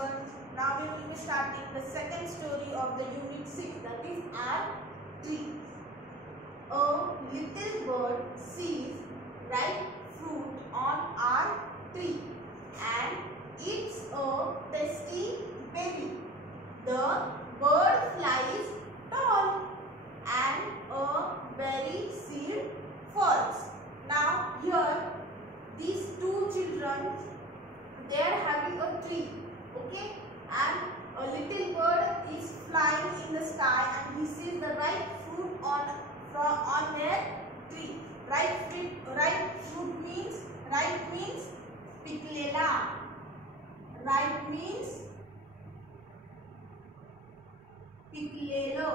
everyone. Now we will be starting the second story of the unit 6, that is our tree. A little bird sees ripe fruit on our tree and eats a tasty berry. The bird flies tall and a berry seed falls. Now here these two children, they are having a tree, okay, and a little bird is flying in the sky and he sees the ripe fruit on their tree. Ripe fruit means पिकलेला. Ripe means पिकलेलो.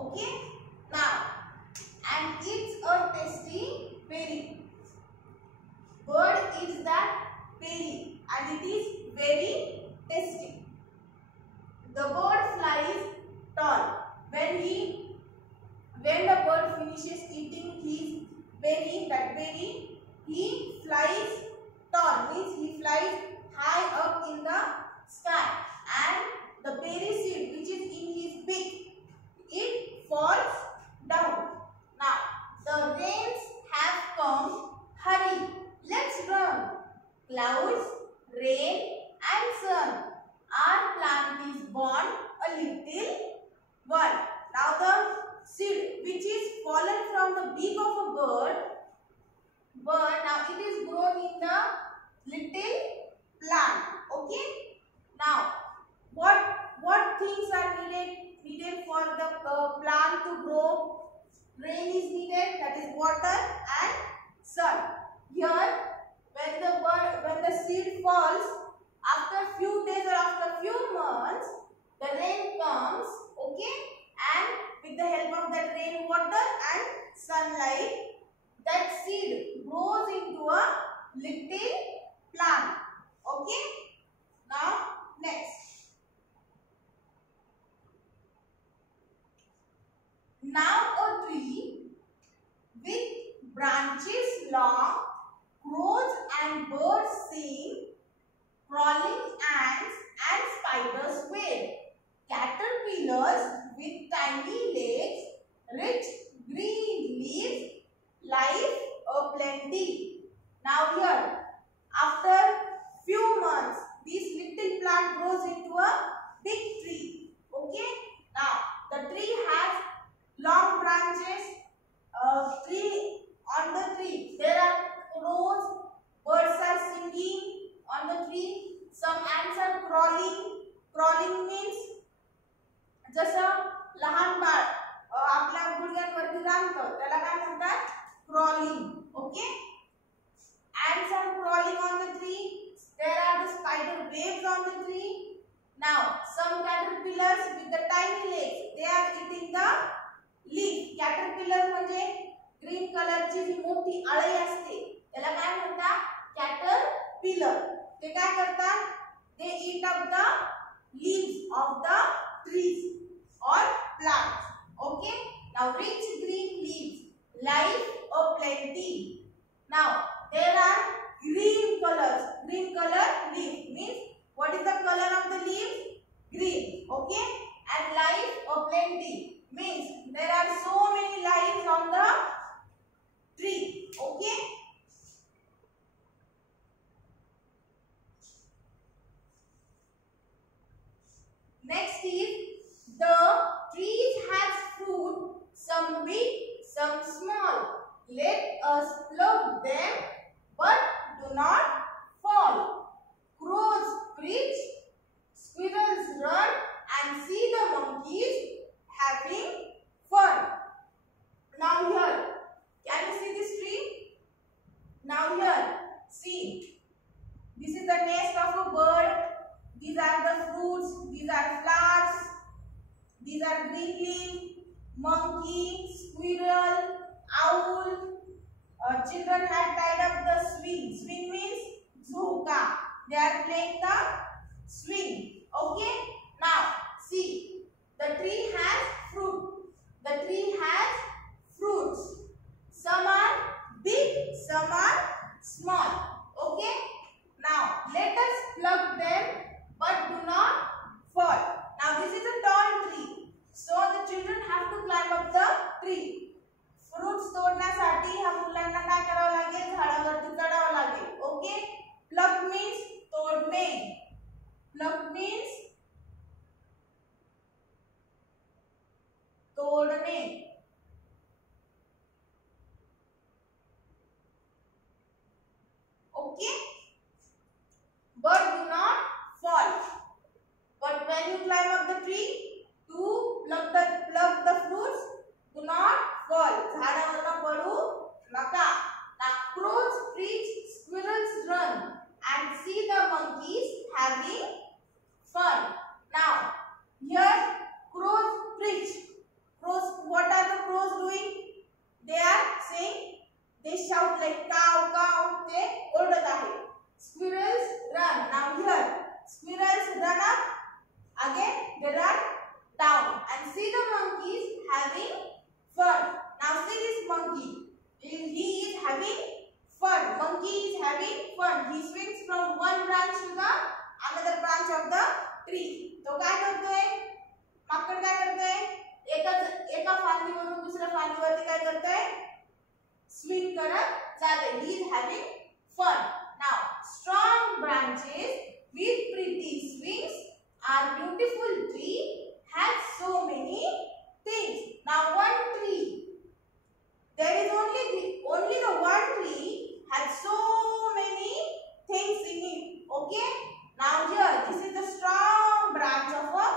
Okay. Now, and it's a tasty berry. Bird eats that berry and it is very tasty. The bird flies tall. When the bird finishes eating his berry, he flies tall, means he flies high up in the sky, and the berry seed which is in his beak, it falls down. Now the rains have come. Hurry, let's run. Clouds, rain and sun. Our plant is born a little one. Now the seed which is fallen from the beak of a bird, now it is grown in the little plant. Okay. Now what things are needed for the plant to grow? Rain is needed, that is water, and sun. Here when the seed falls, after few days or after few months, the rain comes, okay, and with the help of that rain water and sunlight, that seed grows into a little plant. Okay. Now next. Now a tree with branches long, crows and birds sing, crawling ants and spiders wave, caterpillars with tiny legs, rich green leaves, life aplenty. Now here, after few months, this little plant grows into a big tree. Okay. Now the tree has long branches. On the tree there are crows, birds are singing on the tree, some ants are crawling. Crawling means जसं लहान बाळ आपल्या गुडघ्यांवरती रांगतं त्याला काय म्हणतात? Crawling. Okay. Ants are crawling on the tree. There are the spider webs on the tree. Now some caterpillars with the tiny legs, they are eating the leaf. Caterpillar म्हणजे green कलरची जी मोठी अळई असते त्याला काय म्हणतात? कॅटरपिलर. ते काय करतात? They eat up the leaves of the trees or plants. Okay. Now rich green leaves, life aplenty. Now there are green colors. Green color leaf means what is the color of the leaves? Green. Okay. And life aplenty means there are so many lives on the tree. Okay. Next is the trees has fruit, some big, some small. Let us pluck them, but do not fall. Crows preach, squirrels run, and see the monkeys having fun. Now here, can you see this tree? Now here, see. This is the nest of a bird. These are the fruits. These are flowers. These are green leaf, monkey, squirrel, owl. Children had tied up the swing. Swing means zhuka. They are playing the swing. Okay. Now see, the tree has fruit. The tree has fruits. Some are big, some are small. Okay. Now let us pluck them Okay. Bird do not fall. But when you climb up the tree to pluck the fruits, do not fall. झाडावरनं पडू नका. Now crows preach, squirrels run, and see the monkeys having fun. Now here crows preach. Crows, what are the crows doing? They are saying, they shout like cow, cow. They ओरडत आहे. Squirrels run. Now here squirrels run up. Again they run down. And see the monkeys having fun. Now see this monkey. He is having fun. Monkey is having fun. He swings from one branch to the another branch of the tree. तो काय करतोय? माकड काय करतोय? एका फांदीवरून दुसऱ्या फांदीवरती काय करतोय? स्विंग करत जाते. He is having fun. Now strong branches with pretty swings, our beautiful tree has so many things. Now one tree, there is only the one tree has so many things in it. Okay. Now here this is the strong branch of a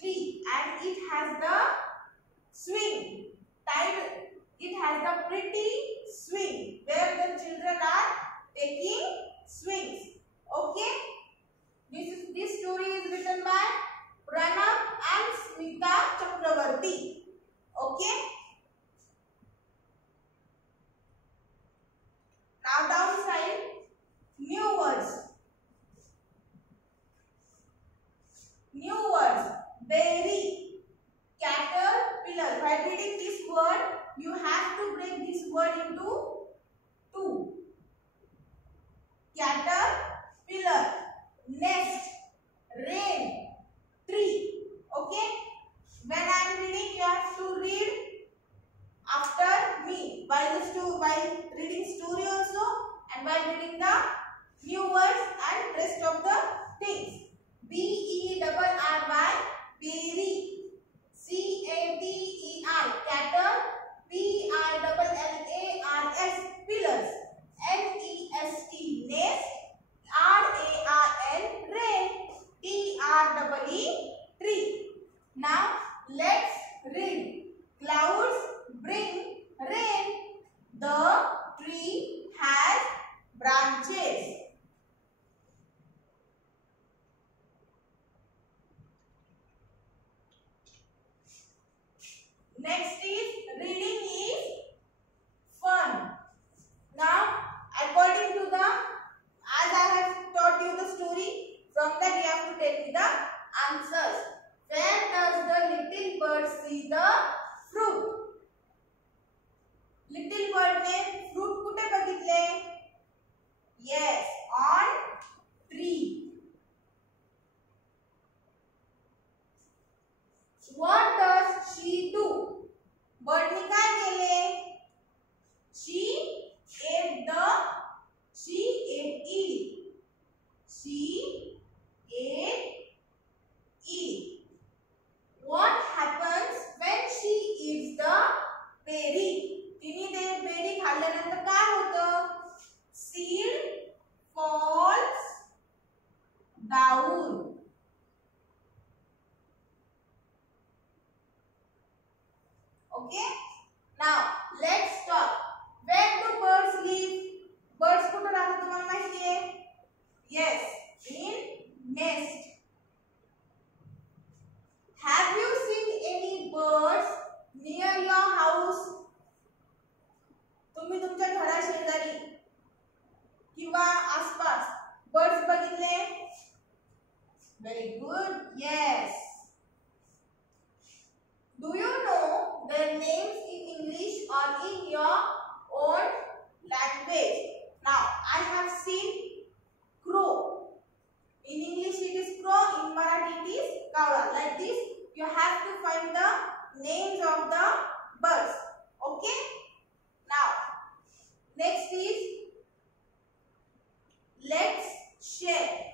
tree and it has the swing tied. It has the pretty swing where the children are taking swings. Okay. This story is written by Pranab and Smita Chakravarti. Okay. Now downside, new words. New words. Berry, caterpillar. By reading this word, you have to break this word into two. Caterpillar, nest, rain, tree. Okay. When I am reading, you have to read after me. While reading story also, and while reading the new words and rest of the things. B-E-R-R-Y, berry. C-A-T-E-R, cater. P-I-L-L-A-R-S, pillars. N-E-S-T, nest. R-A-R-N, rain. T-R-E-E, tree. Now let's read. Clouds bring rain. The tree has branches. Next is reading is fun. Now according to the, as I have taught you the story, from that you have to tell me the answers. Where does the little bird see the fruit? Little bird ने fruit कुठे बघितले? Yes, on tree. What does she do? Bird ने काय केले? She ate it. She ate it. What happens when she eats the berry? तिने ते berry खाल्ल्यानंतर काय होतं? Seed falls down. Okay. Now let's talk. Where do birds live? Birds कुठे राहतात तुम्हाला माहिती आहे? Yes, in nest. Have you seen any birds near your house? तुम्ही तुमच्या घराशेजारी किंवा आसपास birds बघितले? Very good. Yes. Do you know their names in English or in your own language? Now, I have seen crow. In English it is crow, in Marathi it is kawla. Like this, you have to find the names of the birds. Okay? Now, next is let's share.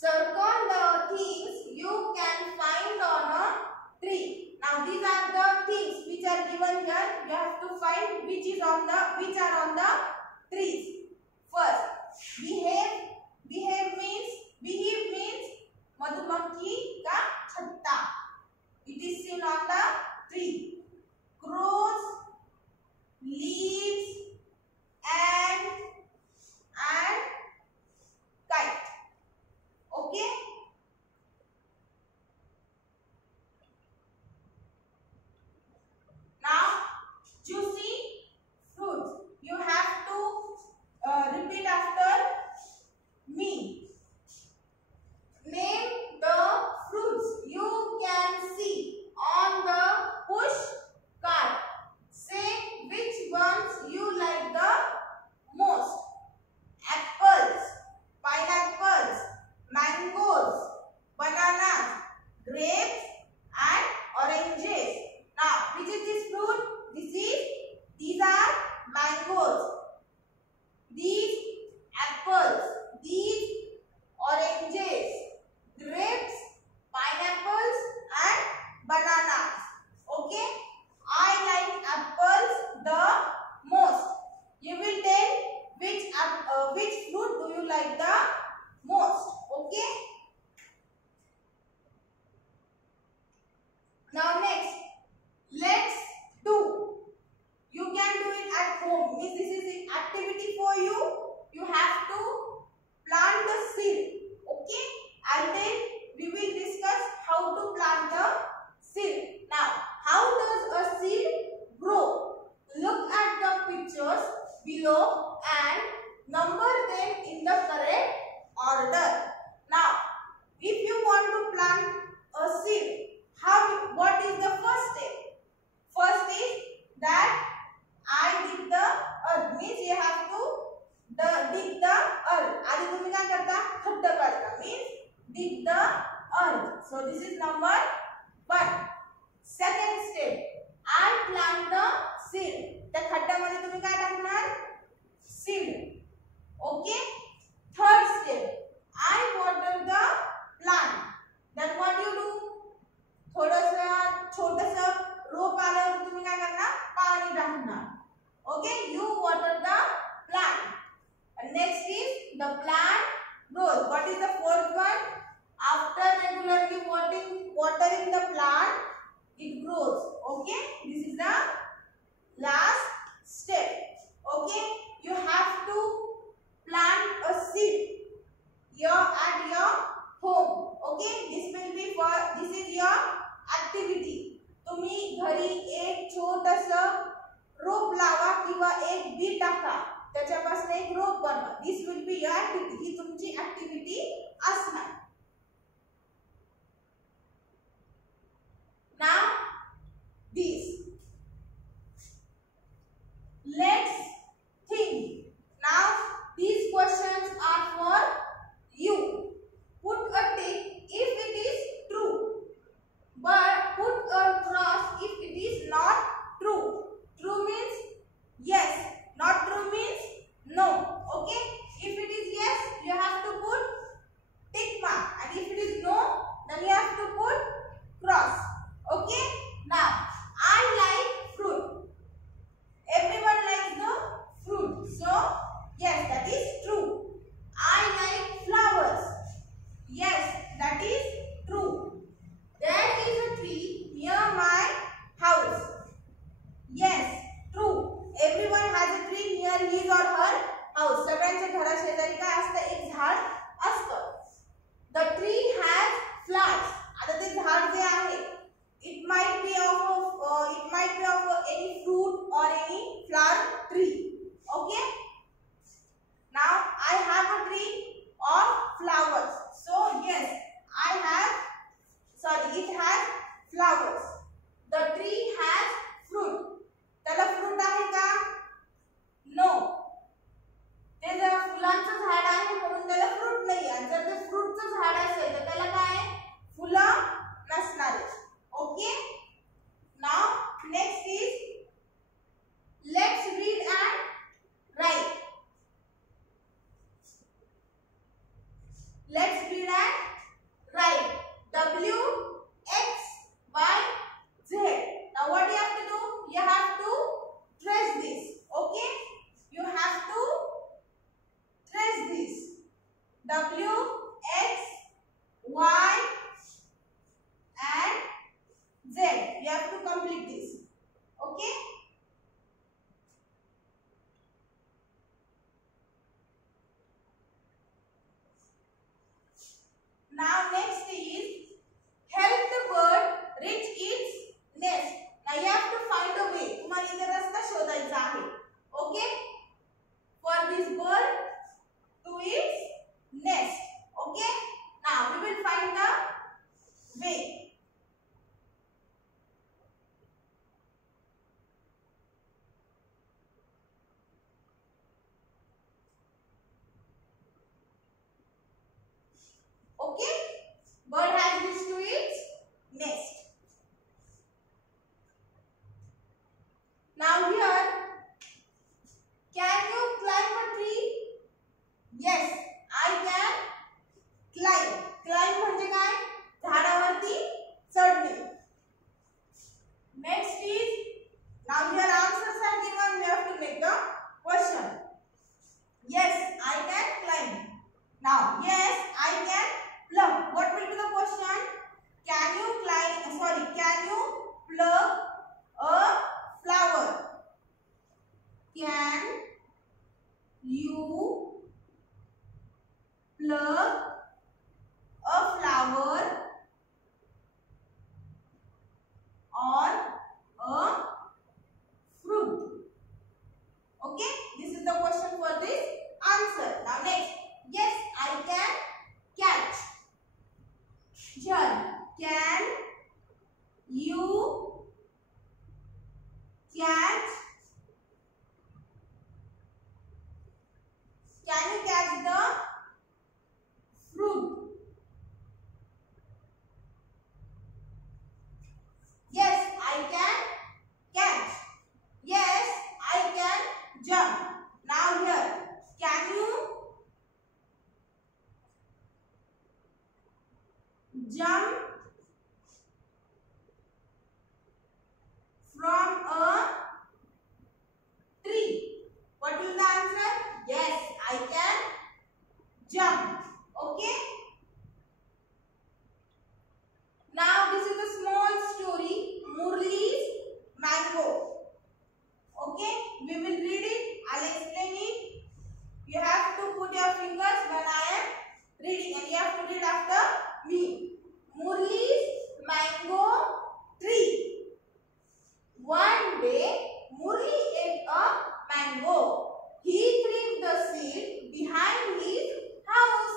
Circle the things you can find on a tree. Now these are the things which are are given here. You have to find which are on the trees. First, behave means मधुमक्खी का छत्ता. It is seen on the tree. Crows, leaves, and kite. Okay. Now, juicy fruits. You have to repeat after me. Name the fruits you can see on the push cart. Say which ones you like the most. Apples, pineapples, mangoes, bananas, grapes, and oranges. Now, which is this fruit? These are mangoes. These apples. These oranges. Grapes, pineapples, and bananas. Okay, I like apples the most. You will tell which fruit do you like the most. Okay. Now next, let's do. You can do it at home. Means this is an activity for you. You have to plant the seed. Okay. And then we will discuss how to plant the seed. Now, how does a seed grow? Look at the pictures below and number them in the correct order. Now, if you want to plant a seed, what is the first step? First is that I dig the earth. Means you have to dig the earth. आधी तुम्ही काय करता? खड्डा पाडता. Means dig the earth. So this is number 1. Second step, I plant the seed. त्या खड्ड्यामध्ये तुम्ही काय टाकणार? Seed. Okay. Third step, I water the plant. Then what you do? थोडंसं छोटंसं रोप आल्यावर तुम्ही काय करणार? पाणी टाकणार. Okay. You water the plant. And next is the plant grows. What is the fourth one? After regularly watering the plant, it grows. Okay. This is the last step. Okay. You have to plant a seed here at your home. Okay. This is your activity. तुम्ही घरी एक छोटंसं रोप लावा किंवा एक B टाका. त्याच्यापासून एक रोप बनवा. This will be your activity. ही तुमची activity असणार. Now, this. Let's think. Now, these questions are for you. Put a tick if it is true, but put a cross if it is not true. True means yes, not true means no. Okay? If it is yes, you have to put tick mark. Now next is help the bird reach its nest. Now you have to find a way. तुम्हाला इथे रस्ता शोधायचा आहे. Okay? For this bird to its nest. Okay? Now we will find the way. Okay? Bird has reached to its nest. Now here, can you climb a tree? Yes, I can climb. Climb म्हणजे काय? झाडावरती चढणे. Next is, now here answers are given. We have to make the question. Yes, I can climb. Now, yes, I can plug. What will be the question? Can you climb? Sorry, can you plug a flower? Can you plug a flower or a fruit? Okay, this is the question for this answer. Now next, yes, I can catch. John, can you catch? Can you catch the fruit? Yes, I can catch. Yes, I can jump. Now here, can you jump from a tree? What will the answer? Yes, I can jump. Okay? Now this is a small story, Murli's mango. Okay? We will read it. I'll explain it. You have to put your fingers when I am reading and you have to read after me. Murli's mango tree. One day, Murli ate a mango. He threw the seed behind his house.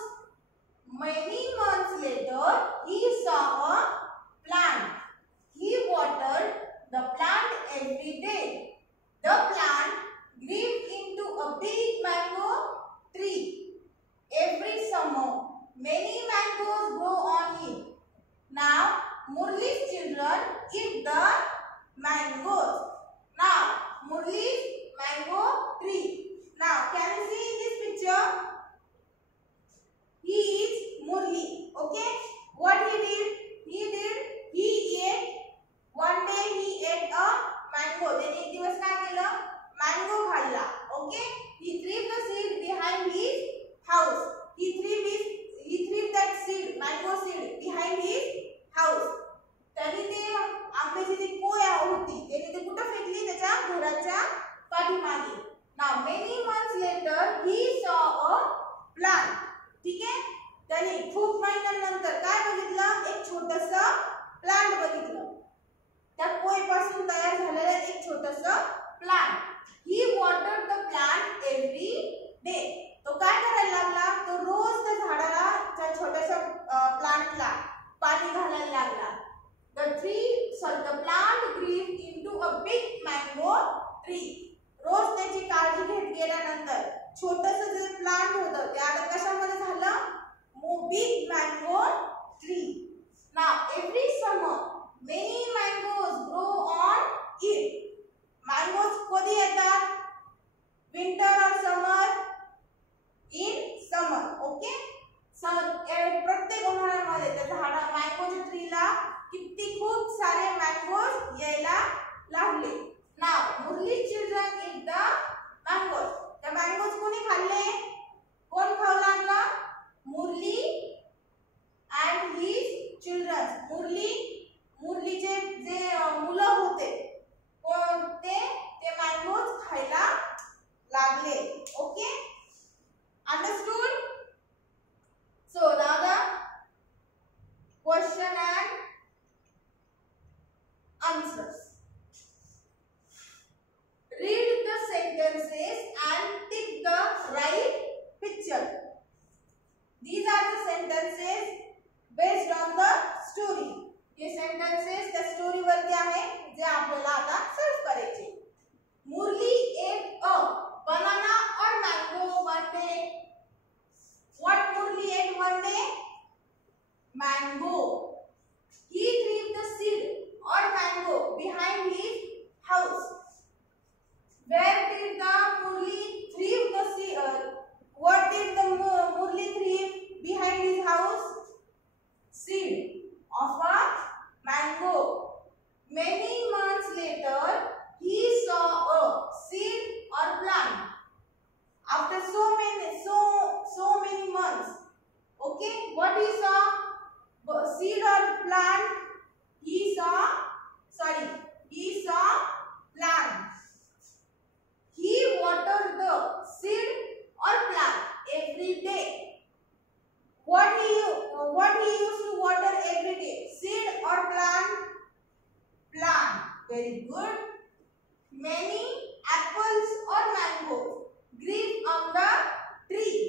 Many months later, he saw a plant. He watered the plant every day. The plant grew into a big mango tree. Every summer, many mangoes grow on it. Now, Murli's children eat the mangoes. Now, Murli's mango tree. Now, can you see in this picture? He is Murli. Okay? What he did? He ate. One day he ate a mango. Then एक दिवस काय केलं? Mango खाल्ला. Okay? He threw the seed behind his house. He threw that seed, mango seed, behind his house. तरी ते आंब्याची जी कोय होती त्याने ते कुठे फेकली? त्याच्या घराच्या पाठीमागे. Now many months later he saw a plant. ठीक आहे? त्याने खूप महिन्यानंतर काय बघितलं? एक छोटंसं प्लांट बघितलं. त्या कोयपासून तयार झालेलं एक छोटंसं plant. He watered the plant every day. तो काय करायला लागला? तो रोज त्या झाडाला, त्या छोट्याशा प्लांटला पाणी घालायला लागला. The plant grew into a big mango tree. रोज त्याची काळजी घेत गेल्यानंतर छोटंसं जे प्लांट होतं ते आता कशामध्ये झालं? Big mango tree. Now every summer many mangoes grow on it. good. Many apples or mangoes grew on the tree.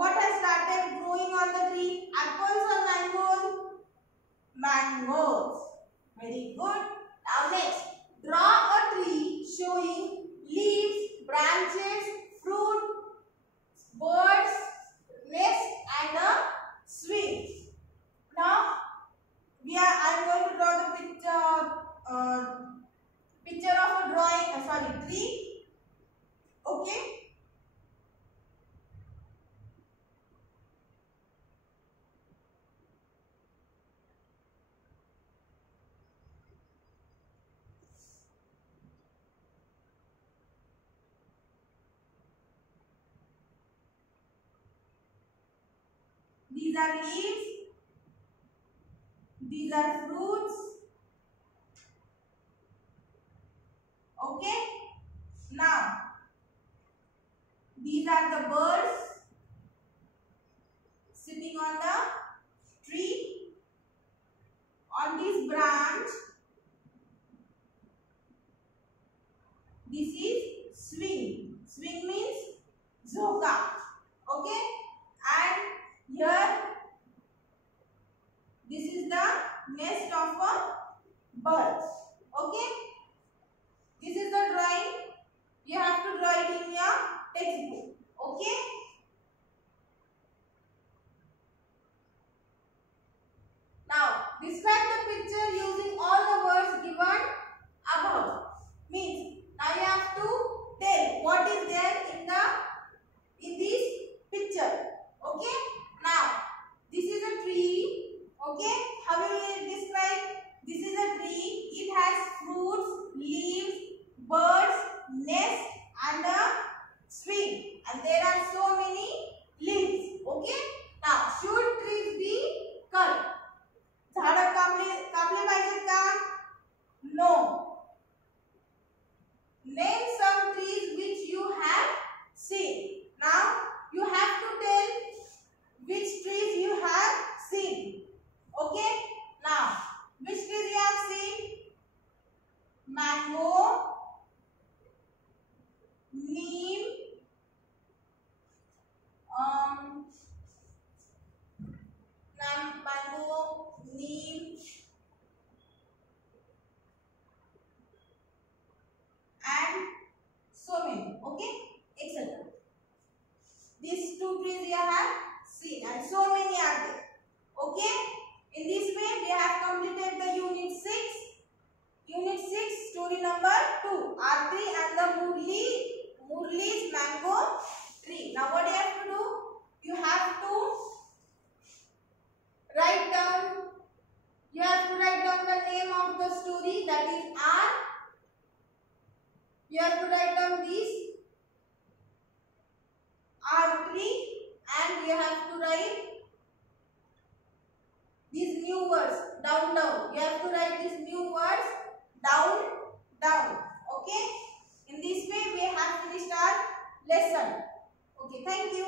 What has started growing on the tree? Apples or mangoes? Mangoes. Very good. Now next, draw a tree showing leaves, branches, fruit, birds, nest and a swing. Now I am going to draw the picture of a tree. Okay. These are leaves. These are fruits. Okay. Now, these are the birds sitting on the tree. On this branch, this is swing. Swing means zoka. Okay. And here, this is the nest of a bird. Okay. This is the drawing. You have to draw it in your textbook. Okay. Now, describe the picture using all the words given above. Means, now you have to tell what is there in this picture. Okay. Now, this is a tree. Okay. How will you describe? This is a tree. It has fruits, leaves, birds, nest and a swing. And there are so many leaves. Okay. Now, should trees be cut? झाडं कापले पाहिजेत का? No. Name some trees which you have seen. Now you have to tell which trees you have seen. Okay. Now which trees you have seen? Mango, neem, mango, neem, and so many. Okay, etc. These two trees you have seen, and so many are there. Okay, in this way we have completed the unit 6. Unit 6, story number 2. Arti and the Murli's mango tree. Now what do you have to do? You have to write down. You have to write down the name of the story, that is R. You have to write down this R tree, and you have to write these new words down. You have to write these new words down. Okay. In this way we have finished our lesson. Okay. Thank you.